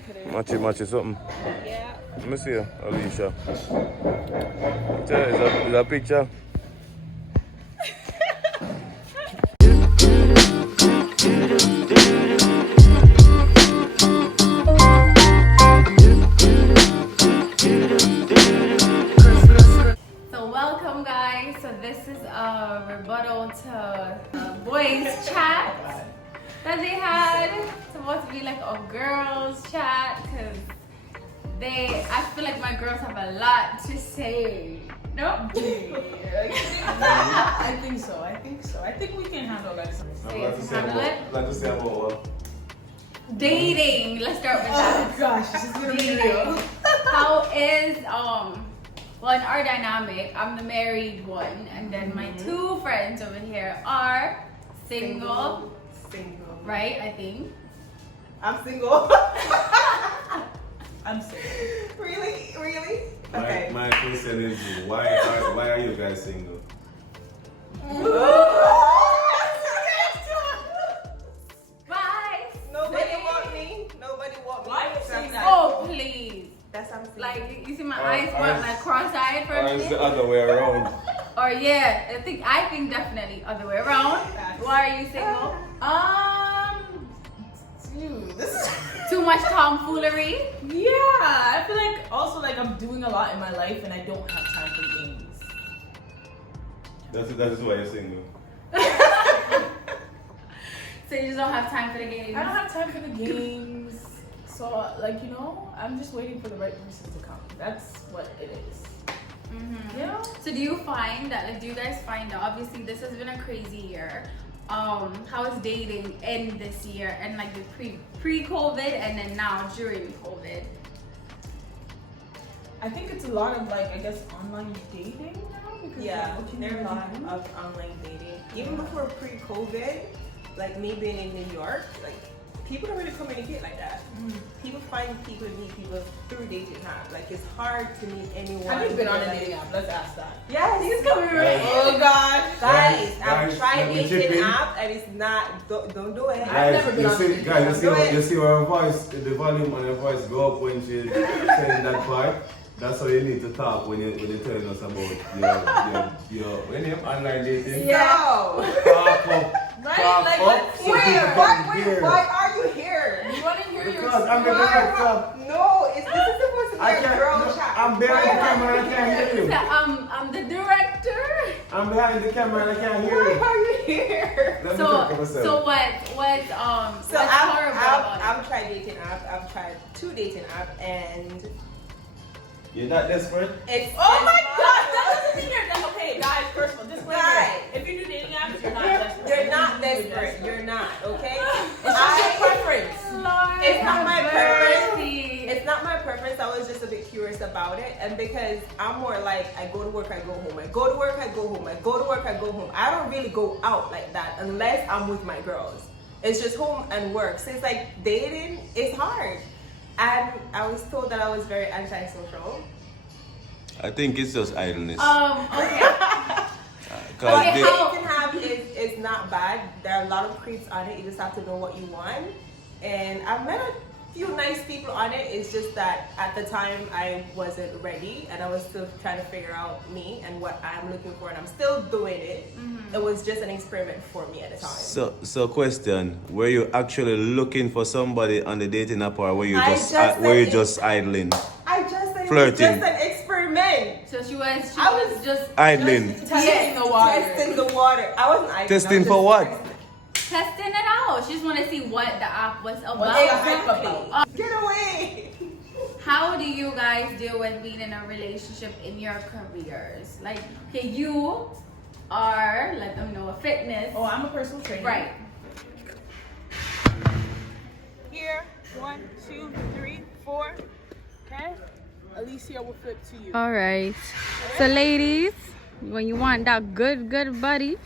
Matchy something. Yeah. Let me see you, Alicia. Is that a picture? So welcome guys. So this is a rebuttal to boys chat that they had. It's supposed to be like a girls chat because I feel like my girls have a lot to say. No? I think so. I think we can handle that. Like to say about what? Dating. Let's start with that. Oh gosh, this is gonna be Dating. real. How is well, in our dynamic, I'm the married one, and then my two friends over here are single. Single. Right? I think. I'm single. I'm single. Really? Okay. My question is, why are you guys single? Bye. Nobody want me. Why are you saying that? Oh, please. That's what I'm saying. Like, you see my eyes went like cross-eyed for a Or is the minute? other way around? Or yeah, I think definitely other way around. Why are you single? Dude, this is. Too much tomfoolery? Yeah, I feel like also like I'm doing a lot in my life and I don't have time for games. That is why you're single. So you just don't have time for the games? I don't have time for the games. So like, you know, I'm just waiting for the right person to come. That's what it is. Mm-hmm. You know? So do you find that, like, do you guys find that, obviously this has been a crazy year, how is dating in this year and like the pre-COVID and then now during COVID? I think it's a lot of like, I guess, online dating now. Because Yeah, like, there are a lot of online dating. Even before pre-COVID, like me being in New York, like people don't really communicate like that. People find people, meet people through dating apps. Like it's hard to meet anyone. Have you been on a like, dating app? Let's ask that. Yes. He's coming right Oh gosh. Guys, I've Guys, tried let me chip dating in. app and it's not. Don't do it. I've never been on dating app. You see her voice, the volume on her voice go up when she's saying that part. That's how you need to talk when you're telling us about your online dating. No. Talk up. Right? Talk Like, up let's so hear. people can hear. Why are you here? You want to hear your Because I'm the story? director. No, this is supposed to be I a can't. girl No, chat. I'm behind the camera and I can't hear you. I'm the director. I'm behind the camera and I can't hear Why you. are you here? Let me talk to myself. So what's So horrible about it? I've tried dating app. I've tried 2 dating app and You're not desperate? it's Oh my god, that doesn't mean you're done. Okay, guys, first of all, disclaimer. Right. If you do dating apps, you're not desperate. You're not desperate. You're not, okay? It's just your preference. Lord It's not my have preference. mercy. It's not my preference. I was just a bit curious about it, and because I'm more like I go to work, I go home. I go to work, I go home. I go to work, I go home. I don't really go out like that unless I'm with my girls. It's just home and work. So it's like dating is hard, and I was told that I was very antisocial. I think it's just idleness. Okay. But Okay, how- dating app is not bad. There are a lot of creeps on it. You just have to know what you want. And I've met a few nice people on it. It's just that at the time I wasn't ready and I was still trying to figure out me and what I'm looking for, and I'm still doing it. It was just an experiment for me at the time. So question, were you actually looking for somebody on the dating app or were you I just just were you said just idling? I just said Flirting. it was just an experiment. So she was just Idling. Testing the water. Testing the water. I wasn't idling. Testing I was for just what? testing. testing it out. She just want to see what the app was about. What they hype about. Get away. How do you guys deal with being in a relationship in your careers? Like, okay, you are, let them know, a fitness. Oh, I'm a personal trainer. Right. Here, 1, 2, 3, 4. Okay? Alicia will flip to you. All right. So, ladies, when you want that good buddy,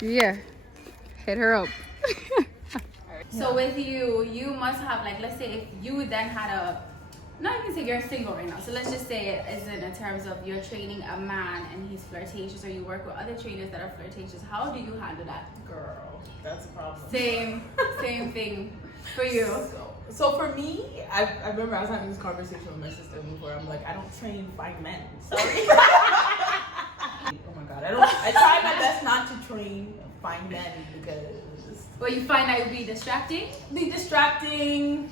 yeah, hit her up. So with you must have, like, let's say if you then had a, not even say you're single right now. So let's just say it is in terms of you're training a man and he's flirtatious, or you work with other trainers that are flirtatious. How do you handle that? Girl, that's a problem. Same thing for you. So for me, I remember I was having this conversation with my sister before. I'm like, I don't train fine men. Sorry. Oh my god, I try my best not to train fine men because. Well, you find that would be distracting? Be distracting,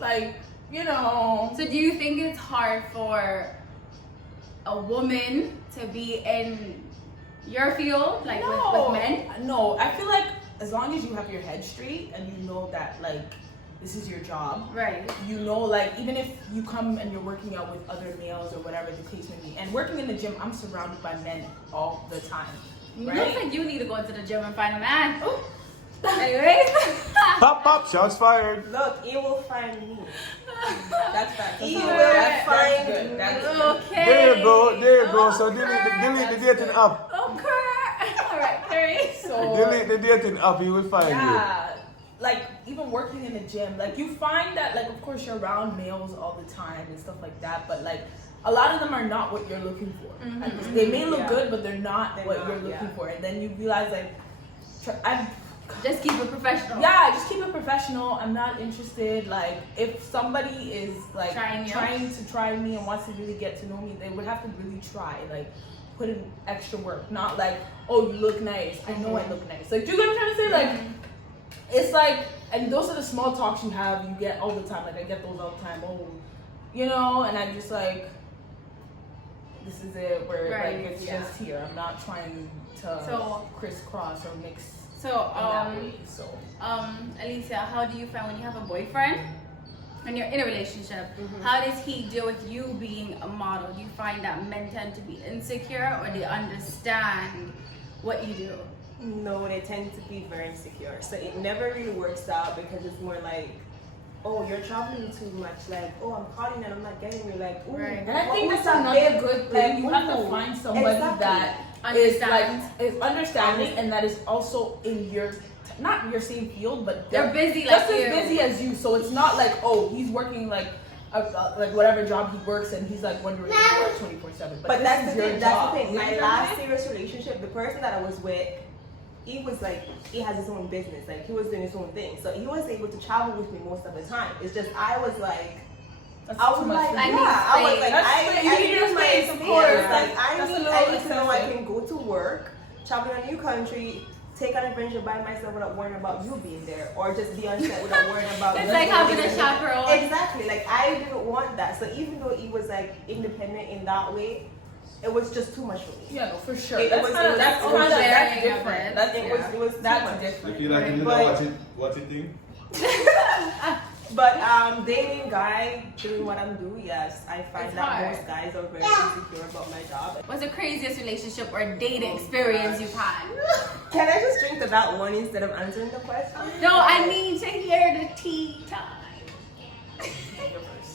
like, you know. So do you think it's hard for a woman to be in your field, like with men? No, I feel like as long as you have your head straight and you know that, like, this is your job. Right. You know, like, even if you come and you're working out with other males or whatever the case may be. And working in the gym, I'm surrounded by men all the time. Right? Looks like you need to go into the gym and find a man. Ooh. Anyways. Pop, shots fired. Look, he will find me. That's fact. He will That's find good. me. That's good. Okay. There you go. So delete the dating app. Okay. Alright, Carrie. So, Delete the dating app, you will find you. yeah, like, even working in the gym, like, you find that, like, of course you're around males all the time and stuff like that, but, like, a lot of them are not what you're looking for. Mm-hmm. They may look Yeah. good, but they're not They're what not, you're looking yeah. for. And then you realize, like, Just keep it professional. yeah, just keep it professional. I'm not interested. Like, if somebody is, like, Trying you? trying to try me and wants to really get to know me, they would have to really try. Like, put in extra work. Not like, oh, you look nice. I know I look nice. Like, do you get what I'm trying to say? Like, it's like, and those are the small talks you have, you get all the time. Like, I get those all the time. Oh, you know, and I'm just like, this is it. Where, Right, like, it's yeah. just here. I'm not trying to So- crisscross or mix So, in that way. So. Alicia, how do you find when you have a boyfriend and you're in a relationship, how does he deal with you being a model? Do you find that men tend to be insecure or they understand what you do? No, they tend to be very insecure. So it never really works out because it's more like, oh, you're traveling too much. Like, oh, I'm calling and I'm not getting you. Like, ooh, Right. And I think what was that's that another big? good thing. You have to ooh. find somebody Exactly. that is like Understands. is understanding and that is also in your not your same field, but They're busy just like as you. busy as you. So it's not like, oh, he's working like whatever job he works and he's like wondering if you work 24/7. But this that's is the your thing. That's job. the thing. You My know what I'm last saying? serious relationship, the person that I was with, he was like, he has his own business. Like, he was doing his own thing. So he was able to travel with me most of the time. It's just I was like, That's I was too much like, for I you. need yeah, I was space. like, That's I space. You need your need my space, of space. course. Like, That's a I little need to know I excessive. can go to work, travel in a new country, take an adventure by myself without worrying about you being there, or just be on set without worrying about. It's you like having a being there. chaperone. Exactly. Like, I didn't want that. So even though he was like independent in that way, it was just too much for me. Yeah, no, for sure. It That's was- kind it of was that's overbearing of different. it. That's It was too that's much. different. You feel like you need to But- watch it thing? But dating guy, doing what I'm doing, yes, I find It's that hard. most guys are very insecure about my job. What's the craziest relationship or dating experience you've had? Can I just drink to that one instead of answering the question? No, I mean to hear the tea time.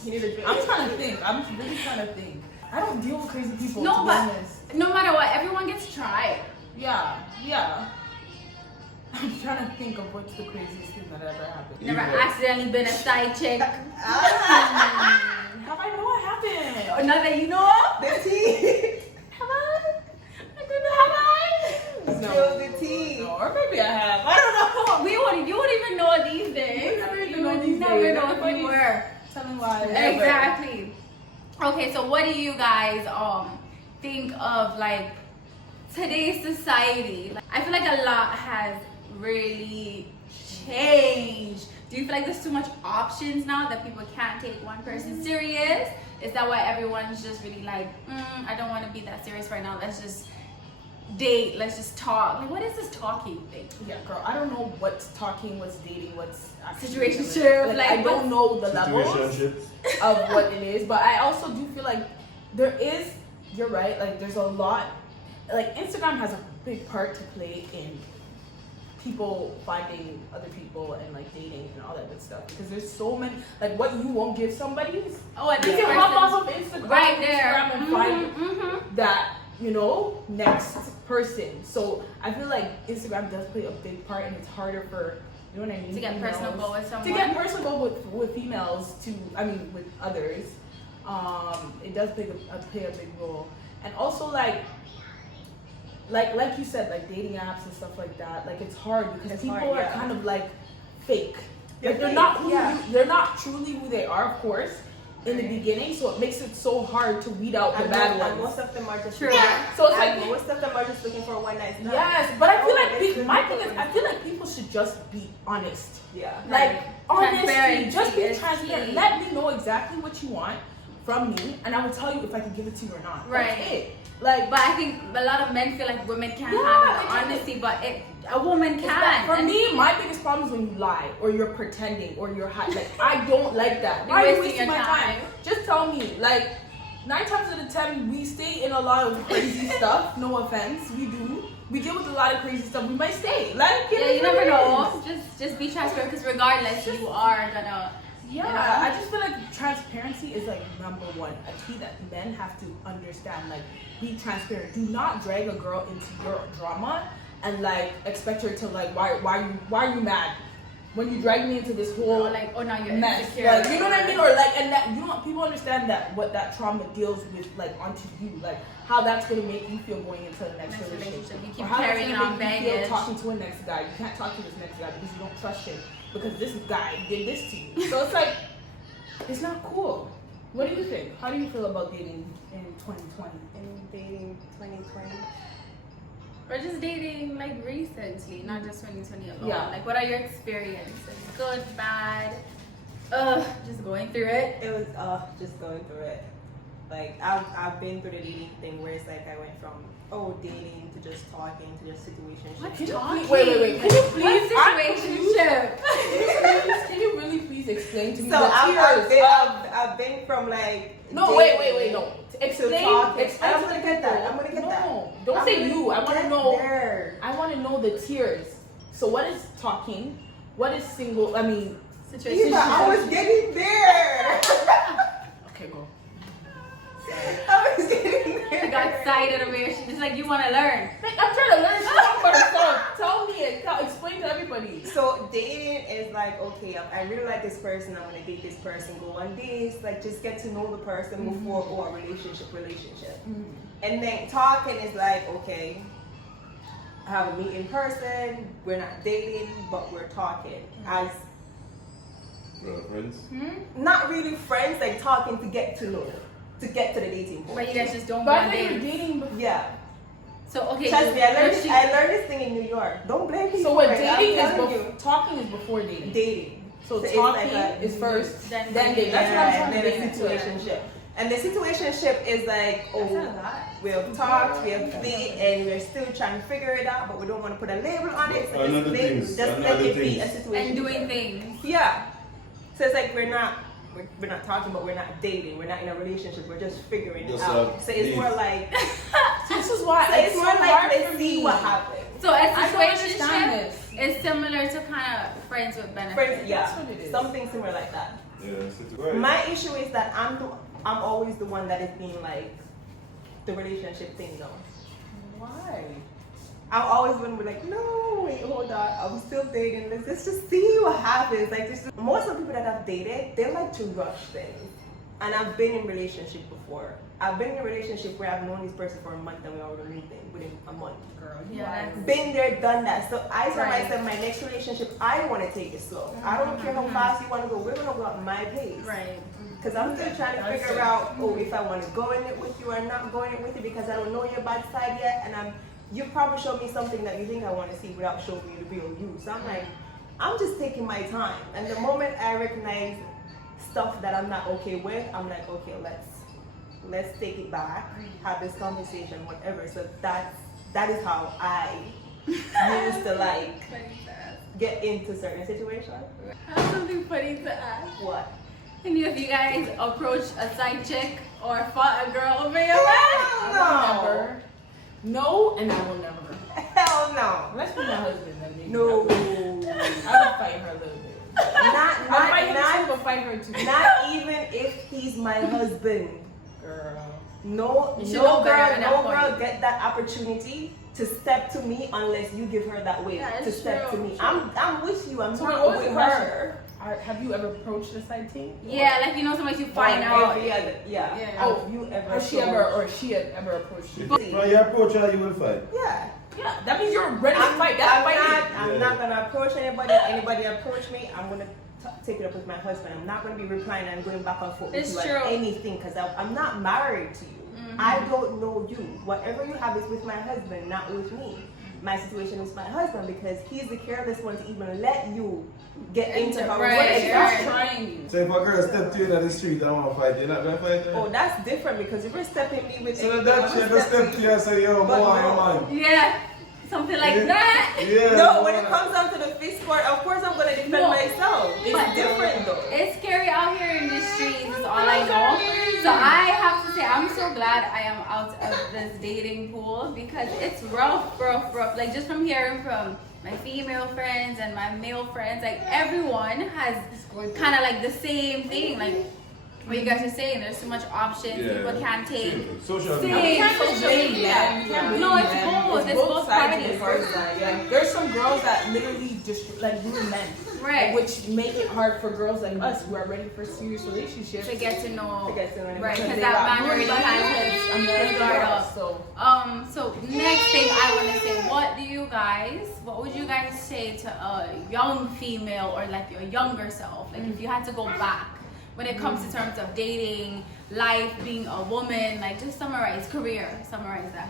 You need to drink. I'm trying to think. I'm really trying to think. I don't deal with crazy people. No, to be but honest. no matter what, everyone gets tried. Yeah. I'm trying to think of what's the craziest thing that ever happened. Never Yeah. accidentally been a side chick. Have I know what happened? Or not that you know of? The tea. Have I? I don't know. Have I? Spill the tea. No, or maybe I have. I don't know. You wouldn't even know these days. You never even You know would these never days. know if you Everybody's were. Telling lies. Exactly. Okay, so what do you guys think of like today's society? Like, I feel like a lot has really changed. Do you feel like there's too much options now that people can't take one person serious? Is that why everyone's just really like, I don't want to be that serious right now. Let's just date. Let's just talk. Like, what is this talking thing? Yeah, girl. I don't know what's talking, what's dating, what's actually Situationship, Like, like, I don't know the levels Situationships. of what it is, but I also do feel like there is. You're right. Like, there's a lot. Like, Instagram has a big part to play in people finding other people and like dating and all that good stuff, because there's so many, like, what you won't give somebody, Oh, and you this can hop person's off of Instagram, right there. and find Mm-hmm. that, you know, next person. So I feel like Instagram does play a big part, and it's harder for, you know what I mean, To get females- personable with someone. to get personable with females, with others. It does play a big role. And also like you said, like dating apps and stuff like that, like it's hard because It's people hard, are yeah. kind of like fake. Like they're not they're not truly who they are, of course, in the beginning. So it makes it so hard to weed out the bad ones. And most of them are just So it's like most of them are just looking for a one night stand. Yes, but I feel like my thing is I feel like people should just be honest. Yeah. Like honesty, just be is transparent. key. Let me know exactly what you want from me, and I will tell you if I can give it to you or not. Right. That's it. Like, But I think a lot of men feel like women can't Yeah, handle I honesty, but a woman can. for And me, my biggest problem is when you lie or you're pretending or you're hiding. Like, I don't like that. You're Why are you wasting wasting your my time. time? Just tell me. Like, 9 times out of 10, we stay in a lot of crazy stuff. No offense, we do. We deal with a lot of crazy stuff. We might stay. Like, yeah, you never know. Just be transparent, because regardless, you are gonna. Yeah, You know? I just feel like transparency is like number one, a key that men have to understand. Like, be transparent. Do not drag a girl into your drama and like expect her to like why are you mad when you drag me into this whole Or like, oh, now you're mess? insecure. Like, you know what I mean? Or like, and that you know people understand that what that trauma deals with like onto you, like how that's gonna make you feel going into the next relationship. You keep Or how that's carrying gonna on make you feel baggage. talking to a next guy. You can't talk to this next guy because you don't trust him because this guy did this to you. So it's like it's not cool. What do you think? How do you feel about dating in 2020? In dating 2020. Or just dating like recently, not just 2020 alone. Yeah. Like, what are your experiences? Good, bad? Just going through it. It was just going through it. Like I've been through the dating thing where it's like I went from dating to just talking to just situationship. What? Can you Talking? please, wait. Can you please? What situationship? Can you really please explain to me So the I've tiers? I've been from like No, dating wait, no. Explain. talking. Explain I'm to gonna the get that. people. I'm gonna get no, that. don't I'm say gonna you. I want to get know. there. I want to know the tiers. So what is talking? What is single? I mean, Situation. Eva, I was getting there. okay, go. I was getting there. She got excited over here. She's just like, you want to learn. I'm trying to learn something about herself. Tell me it. Explain to everybody. So dating is like, okay, I really like this person. I'm gonna date this person. Go on dates, like just get to know the person before a relationship. And then talking is like, okay, I have a meet in person. We're not dating, but we're talking as Friends? not really friends, like talking to get to know, to get to the dating point. But you guys just don't But I want think you're dates. dating before. Yeah. So, okay. Trust me, I she- learned this thing in New York. Don't blame me. So for what it. I'm dating is telling before talking is before dating. dating. So it's talking like is first, then then dating. That's what I'm trying to then get a into. situationship. And the situationship is like, That's a lot. we've talked, we have dated, and we're still trying to figure it out, but we don't want to put a label on it. So Another just things, let it another be a things. situation. And doing things. Yeah. So it's like we're not talking, but we're not dating. We're not in a relationship. We're just figuring it Just out. So it's dates. more like This is why it's more so like hard let's for see me. what happens. So, a I don't understand situationship this. is similar to kind of friends with benefits. Friends, yeah, That's what it is. something similar like that. Yeah, situation. My issue is that I'm always the one that is being like the relationship thing though. Why? I'm always when we're like, no, wait, hold on, I'm still dating. Let's just see what happens. Like most of the people that I've dated, they like to rush things. And I've been in relationship before. I've been in a relationship where I've known this person for a month and we're already meeting within a month. Girl, Yeah, Been there, done that. So I told Right. myself, my next relationship, I want to take it slow. I don't care how fast you want to go. We're gonna go at my pace. Right. Because I'm still trying to That's figure it. out, if I want to go in it with you or not going in with you because I don't know your bad side yet, and you probably showed me something that you think I want to see without showing me the real you. So I'm like, I'm just taking my time. And the moment I recognize stuff that I'm not okay with, I'm like, okay, let's take it back, have this conversation, whatever. So that is how I used to like get into certain situations. I have something funny to ask. What? Any of you guys approach a side chick or fought a girl over your man? Hell Never. No, and I will never. no. Hell no. Unless we're my husband, then maybe. No. I would fight her a little bit. I'd fight him too, but fight her too. Not even if he's my husband. Girl. No You should know better at that girl point. get that opportunity to step to me unless you give her that way Yeah, to it's step true, to me. true. I'm with you. I'm So not what was with the question? her. Have you ever approached a side team? Yeah, like sometimes you find Or out. every other- yeah. Yeah. Have you ever? Or she had ever approached you? If you approach her, you will fight. Yeah. Yeah, that means you're ready to fight. That's fighting. I'm not gonna approach anybody. If anybody approach me, I'm gonna take it up with my husband. I'm not going to be replying and going back and forth with It's you true. on anything because I'm not married to you. I don't know you. Whatever you have is with my husband, not with me. My situation is my husband because he's the careless one to even let you get into her Right, What if relationship. he's trying you? So if a girl step to you in the street and I want to fight, you're not going to fight her? Oh, that's different because if you're stepping me with So that she gonna step to you and say, yo, But boy, no. man. Yeah, something like Yeah. that. Yeah. No, when it comes down to the fist court, of course I'm gonna defend No. myself. It's But different though. It's scary out here in the streets, is all I know. So I have to say, I'm so glad I am out of this dating pool because it's rough. Like just from hearing from my female friends and my male friends, like everyone has kind of like the same thing. Like what you guys are saying, there's too much options. Yeah. People can't take. Social Same. media. Social media. No, it's both. It's both parties. Yeah. There's some girls that literally just like ruin men. Right. Which make it hard for girls like us who are ready for serious relationships. To get to know. To get to know him. Right, Because because they that got man already ruined by has men. his guard up. So So next thing I want to say, what would you guys say to a young female or like your younger self? Like if you had to go back when it comes to terms of dating, life, being a woman, like just summarize that.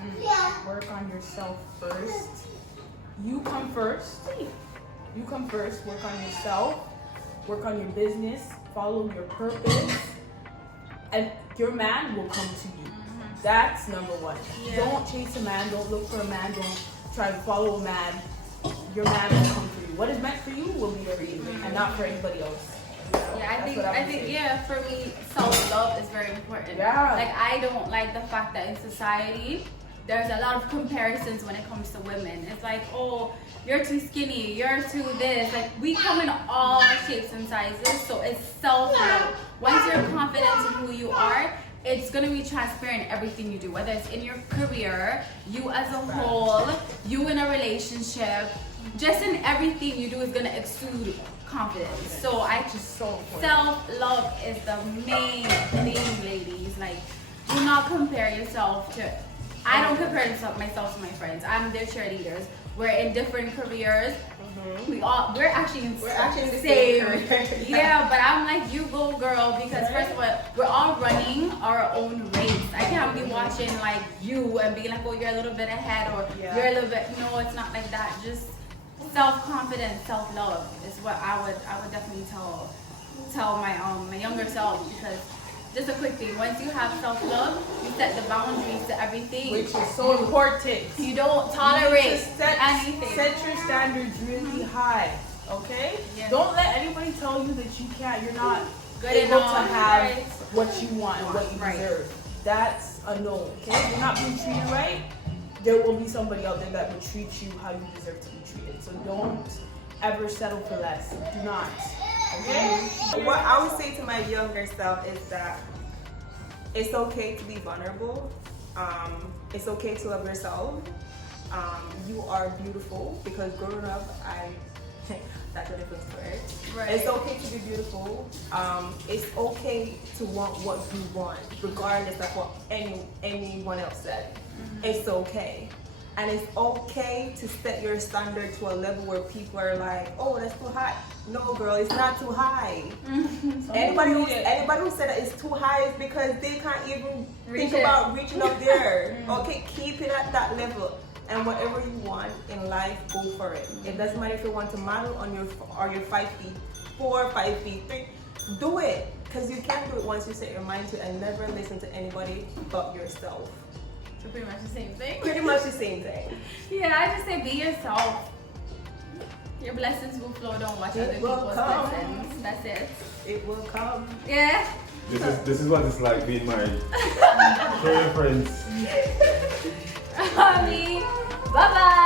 work on yourself first. You come first. You come first. Work on yourself. Work on your business. Follow your purpose. And your man will come to you. That's number one. Yeah. Don't chase a man. Don't look for a man. Don't try to follow a man. Your man will come for you. What is meant for you will be there for you, and not for anybody else. So Yeah, that's what I would say. yeah, for me, self-love is very important. Yeah. Like, I don't like the fact that in society, there's a lot of comparisons when it comes to women. It's like, oh, you're too skinny, you're too this. Like, we come in all shapes and sizes, so it's self-love. Once you're confident in who you are, it's gonna be transparent in everything you do, whether it's in your career, you as a whole, you in a relationship, just in everything you do is gonna exude confidence. So I just self-love is the main thing, ladies. Like, do not compare yourself to. I don't compare myself to my friends. I'm their cheerleaders. We're in different careers. We're actually in the same. same career. Yeah, but I'm like, you go, girl, because first of all, we're all running our own race. I can't be watching like you and being like, oh, you're a little bit ahead or you're a little bit. No, it's not like that. Just self-confidence, self-love is what I would definitely tell my younger self, because just a quick thing, once you have self-love, you set the boundaries to everything. Which is so important. You don't tolerate Set anything. your standards really high, okay? Yeah. Don't let anybody tell you that you're not Good able enough, to have right. what you want and what you Right. deserve. That's a no, okay? If you're not being treated right, there will be somebody out there that will treat you how you deserve to be treated. So don't ever settle for less. Do not, okay? What I would say to my younger self is that it's okay to be vulnerable. It's okay to love yourself. You are beautiful, because growing up, that's a different story. Right. It's okay to be beautiful. It's okay to want what you want, regardless of what anyone else said. It's okay. And it's okay to set your standard to a level where people are like, oh, that's too high. No, girl, it's not too high. Anybody who said that it's too high is because they can't even think about reaching up there. Okay, keep it at that level. And whatever you want in life, go for it. It doesn't matter if you want to model on your 5 feet 4, 5 feet 3. Do it, because you can do it once you set your mind to it, and never listen to anybody but yourself. So pretty much the same thing. Pretty much the same thing. Yeah, I just say be yourself. Your blessings will flow. Don't watch other people's blessings. That's it. It will come. Yeah. This is what it's like being married. Show your friends. I mean, bye bye.